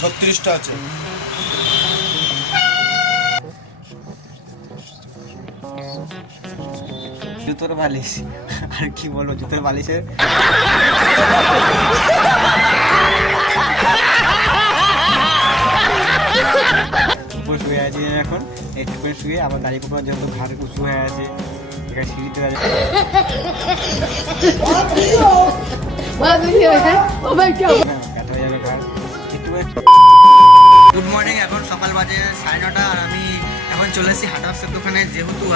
ছত্রিশটা আছে। জুতোর বালিশ। আর কি বলব জুতোর বালিশে উপর শুয়ে আছি এখন। একটু করে শুয়ে আবার দাঁড়িয়ে পড়ার যেহেতু ঘাড় উঁচু হয়ে আছে। এখানে সিঁড়িতে দাঁড়িয়ে গুড মর্নিং এখন সকাল বাজে সাড়ে নটা আর আমি এখন চলে এসেছি হাট হাউসের দোকানে যেহেতু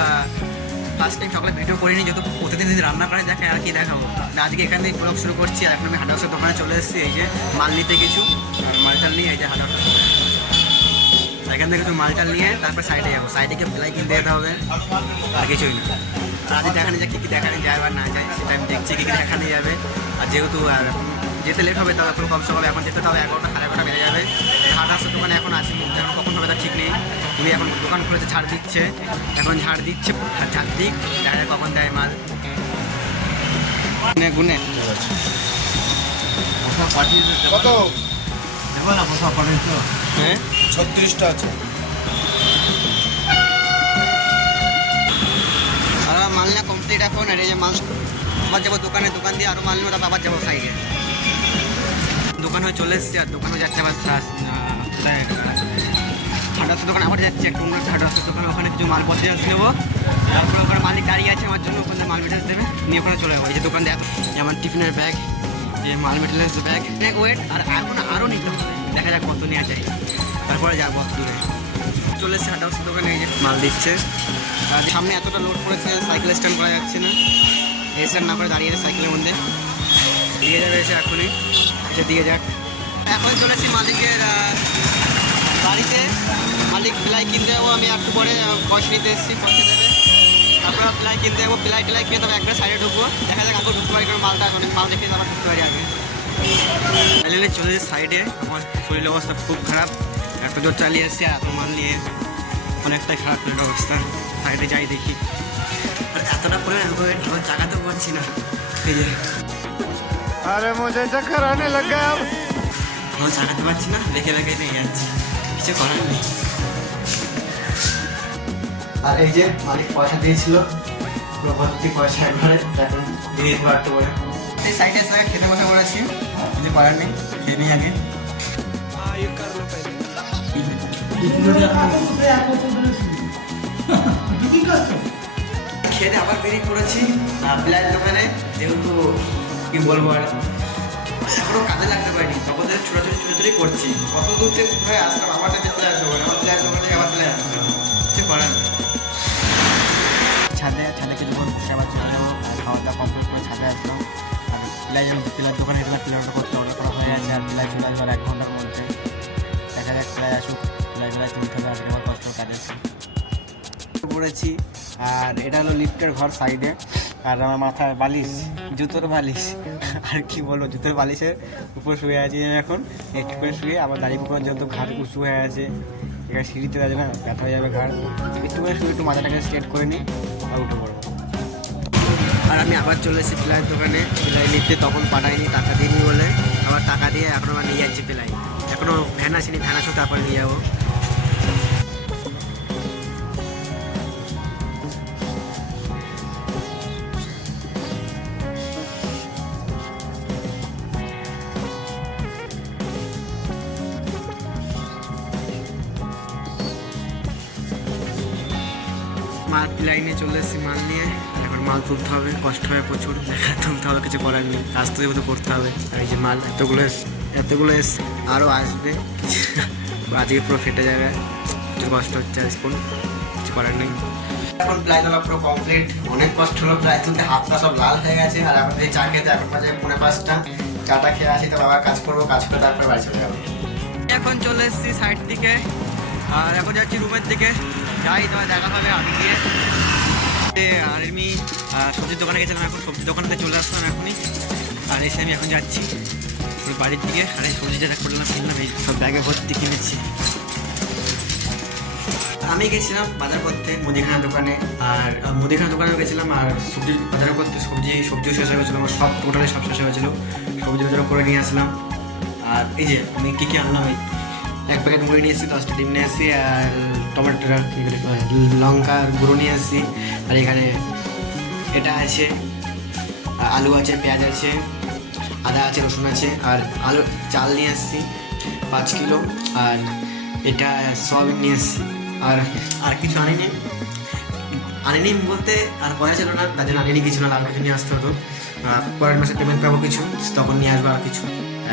ফার্স্ট টাইম সকালে ভিডিও করিনি, যেহেতু প্রতিদিন যদি রান্না করে দেখে আর কি দেখাবো। আজকে এখান থেকে ব্লগ শুরু করছি আর এখন আমি হাট হাউসের দোকানে চলে এসেছি। এই যে মাল নিতে কিছু মালটাল নিয়ে এই যে হাট হাউসের এখান থেকে একটু মালটাল নিয়ে তারপর সাইডে যাব। সাইডে গিয়ে প্লাই কিনতে যেতে হবে, আর কিছুই না। আর আজকে দেখানো যায় কী কী দেখানো যায় বা না যায়, সেটা আমি দেখছি, কী কী দেখানো যাবে। আর যেহেতু, আর যেতে লেট হবে তাও এখন কম সকালে এখন যেতে তাও এগারোটা সাড়ে এগারোটা বেজে যাবে। আসতে দোকানে এখন আছি এখন কখন হবে তার ঠিক নেই। তুমি এখন দোকান খুলেছে ছাড় দিচ্ছে। এখন ঝাড় দিচ্ছে আর ঝাড় দিক দেখা যায় কখন দেয় মাল। গুনে গুনে। কত? হ্যাঁ? ছত্রিশটা আছে। আর মাল না কমপ্লিট এখন আর এই যে মাল আবার যাব দোকানে দোকান দিয়ে আরও মাল নেব তারপর আবার যাব সাইডে দোকান হয়ে চলে এসছে, আর দোকানে যাচ্ছে আবার হাটাসের দোকান আবার যাচ্ছে একটা অন্য হাটাসের দোকানে, ওখানে কিছু মাল পত্র যাচ্ছে নেব তারপরে ওখানে মালিক দাঁড়িয়ে আছে, আমার জন্য ওখানে মাল মেটেরিয়ালস দেবে। নিয়ে ওখানে চলে যাব। এই যে দোকান দিয়ে যেমন টিফিনের ব্যাগ, যে মাল মেটেরিয়ালস ব্যাগ। ব্যাগ ওয়েট, আর এখন আরও নিতে হবে। দেখা যাক কত নেওয়া যায়। তারপরে যাব দূরে চলে এসছে হাটাসের দোকানে, এই যে মাল দিচ্ছে। আর সামনে এতটা লোড করেছে সাইকেল স্ট্যান্ড করা যাচ্ছে না। স্ট্যান্ড না করে দাঁড়িয়ে সাইকেলের মধ্যে। দিয়ে যাবে এসে এখনই। এসে দিয়ে যাক। এখন চলেছি মালিকের বাড়িতে। মালিক প্লাই কিনতে যাব আমি একটু পরে পয়সা নিতে এসেছি পয়সা দেবে। তারপর প্লাই কিনতে যাব প্লাই টেলাই কিনে তবে একটা সাইডে ঢুকবো। দেখা যাক আগে ঢুকতে পারি কারণ মালটা অনেক মাল দেখে আবার ঢুকতে পারি আগে। ফাইনালি চলে যাই সাইডে আমার শরীরের অবস্থা খুব খারাপ। এত জোর চালিয়ে এসেছি এত মাল নিয়ে অনেকটাই খারাপ শরীরের অবস্থা। সাইডে যাই দেখি। আর এতটা পরে চাকাতেও পারছি না। এই যে। আরে মুঝে চক্কর আনে লাগা अब এখন চাকাতে পারছি না দেখে দেখে নিয়ে যাচ্ছি কিছু করার নেই আর এই যে মালিক পয়সা দিয়েছিল পুরো ভর্তি পয়সা একবারে এখন দিয়ে দিতে পারতে পারে এই সাইডে এসে খেতে বসে পড়েছি। কিছু করার নেই খেয়ে নিই আগে। খেতে আবার বেরিয়ে পড়েছি প্লায়ের দোকানে যেহেতু কি বলব আর? এখনও কাজে লাগতে পারিনি। তখন থেকে ছোটাছুটি ছোটাছুটি করছি। কত দূর থেকে হয়ে আসলাম? আমার কাছে প্লেয়ার দোকানে আমার প্লেয়ার দোকানে থেকে আবার প্লেয়ার কিছু করার। ছাদে ছাদে কিছুক্ষণ বসে আবার চলে যাব খাওয়া দাওয়া কমপ্লিট করে ছাদে আসলাম। আর প্লাই প্লেয়ার দোকানে করতে অর্ডার করা হয়ে আছে। আর চলে আসবে এক ঘণ্টার মধ্যে। দেখা যাক প্লাই আসুক প্লাই প্লাই হবে আজকে আমার কষ্ট কাজ আছে পড়েছি, আর এটা হলো লিফটের ঘর সাইডে আর আমার মাথায় বালিশ, জুতোর বালিশ। আর কি বলব, জুতোর বালিশের উপর শুয়ে আছি এখন। একটু করে শুয়ে আবার দাঁড়িয়ে পড়ার যেহেতু ঘাড় উঁচু হয়ে আছে। এখানে সিঁড়িতে আছে না ব্যথা হয়ে যাবে ঘাড়। একটু করে শুয়ে একটু মাথাটাকে স্ট্রেট করে নিই, আর উঠে পড়ব। আর আমি আবার চলে এসেছি প্লাইয়ের দোকানে। প্লাই নিতে তখন পাঠাইনি, টাকা দিইনি বলে। আবার টাকা দিয়ে এখন আবার নিয়ে যাচ্ছি প্লাই এখনও ভ্যান আসেনি, ভ্যান আসো তারপর নিয়ে যাব। মাল লাইনে চলে এসেছি মাল নিয়ে। এখন মাল তুলতে হবে কষ্ট হবে প্রচুর। দেখা তুলতে হবে কিছু করার নেই। আসতে যেহেতু করতে হবে। আর এই যে মাল এতগুলো এস- এতগুলো এস আরও আসবে। আজকে পুরো ফেটে যাবে। একটু কষ্ট হচ্ছে এখন কিছু করার নেই। এখন প্লাই তোলা পুরো কমপ্লিট অনেক কষ্ট হলো। প্লাই তুলতে হাতটা সব লাল হয়ে গেছে। আর এখন এই চা খেতে এখন বাজে পৌনে পাঁচটা। চাটা খেয়ে আসি তো বাবা কাজ করব কাজ করে তারপরে বাড়ি চলে যাব। এখন চলে এসেছি সাইড দিকে। আর এখন যাচ্ছি রুমের দিকে। যাই তোমার দেখা পাবে আমি গিয়ে। আর আহ, সবজির দোকানে গেছিলাম এখন। সবজির দোকানতে চলে আসলাম এখনই। আর এসে আমি এখন যাচ্ছি বাড়ির দিকে। আর এই সবজি যেটা করলাম কিনলাম এই সব ব্যাগে ভর্তি কিনেছি। আমি গেছিলাম বাজার করতে মুদিখানা দোকানে। আর মুদিখানা দোকানেও গেছিলাম। আর সবজি বাজার করতে সবজি সবজিও শেষ হয়ে গেছিল। আমার সব টোটালি সব শেষ হয়ে গেছিল। সবজি বাজারও করে নিয়ে আসলাম। আর এই যে আমি কী কী আনলাম এই এক প্যাকেট মুড়ি নিয়ে এসেছি দশটা ডিম নিয়ে এসেছি আর টমেটো লঙ্কা গুঁড়ো নিয়ে এসেছি আর এখানে এটা আছে আলু আছে, পেঁয়াজ আছে, আদা আছে, রসুন আছে, আর আলু, চাল নিয়ে এসেছি পাঁচ কিলো, আর এটা সয়াবিন নিয়ে এসেছি আর আর কিছু আনিনি। আনিনি বলতে আর পয়সা ছিল না জন্য আনিনি, কিছু না কিছু নিয়ে আসতে হতো। পরের মাসে পেমেন্ট পাবো কিছু, তখন নিয়ে আসব আর কিছু।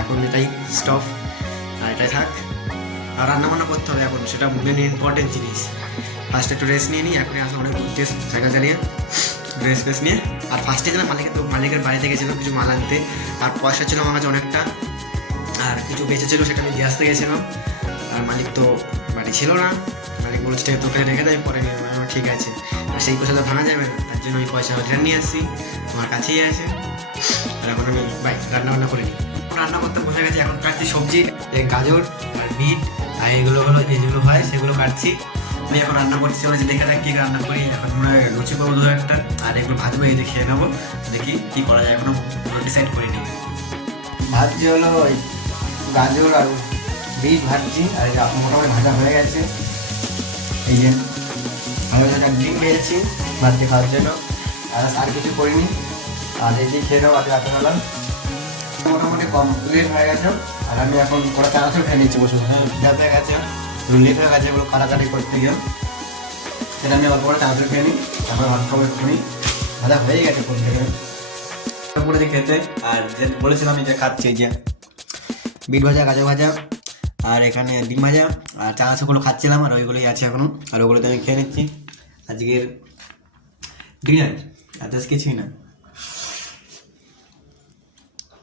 এখন এটাই স্টপ আর এটাই থাক। আর রান্না বান্না করতে হবে এখন সেটা মেন ইম্পর্টেন্ট জিনিস। ফার্স্টে একটু রেস্ট নিয়ে নিই এখনই আসলে অনেক ঘুরতে সাইকেল চালিয়ে ড্রেস ফ্রেস নিয়ে। আর ফার্স্টে গেলাম মালিকের তো মালিকের বাড়িতে গেছিলাম কিছু মাল আনতে। আর পয়সা ছিল আমার কাছে অনেকটা। আর কিছু বেঁচে ছিল সেটা আমি দিয়ে আসতে গেছিলাম। আর মালিক তো বাড়ি ছিল না। মালিক বলছে "ঠিক তোকে রেখে দেয় পরে নিয়ে নেব।" আমি বললাম, ঠিক আছে। আর সেই পয়সা তো ভাঙা যাবে না। তার জন্য আমি পয়সা রিটার্ন নিয়ে আসছি। আমার কাছেই আছে। আর এখন আমি বাই রান্না বান্না করে নিই। রান্না করতে বসে গেছি। এখন কাটছি সবজি গাজর আর বিট, আর এগুলো হলো যেগুলো হয় সেগুলো কাটছি। আমি এখন রান্না করছি বলেছি দেখে থাক রান্না করি। এখন হয় লুচি করব দু একটা। আর এগুলো ভাজবো এই খেয়ে নেব। দেখি কি করা যায়, এখনও ডিসাইড করিনি। ভাজছি হলো ওই গাজর আর বিট ভাজছি, আর মোটামুটি ভাজা হয়ে গেছে। এই যে আমি একটা ডিম নিয়েছি ভাতটি খাওয়ার জন্য। আর আর কিছু করিনি। আর এই যে খেয়ে নেব, আজকে রাত্রেবেলা মোটামুটি কমপ্লিট হয়ে গেছে। আর আমি এখন কটা চানাচুর খেয়ে নিচ্ছি, বসে হ্যাঁ ভেজা হয়ে গেছে। লেট হয়ে গেছে, এগুলো কাটাকাটি করতে গিয়ে। সেটা আমি অল্প করে চানাচুর খেয়ে নিই, তারপর ভাত খাব একটুখানি ভাজা হয়ে গেছে থেকে। পড়েছে খেতে, আর যে বলেছিলাম যে খাচ্ছি, যে বিট ভাজা, গাজর ভাজা, আর এখানে ডিম ভাজা, আর চানাচুরগুলো খাচ্ছিলাম, আর ওইগুলোই আছে এখনও। আর ওগুলোতে আমি খেয়ে নিচ্ছি। আজকের ডিনার। আর কিছুই না।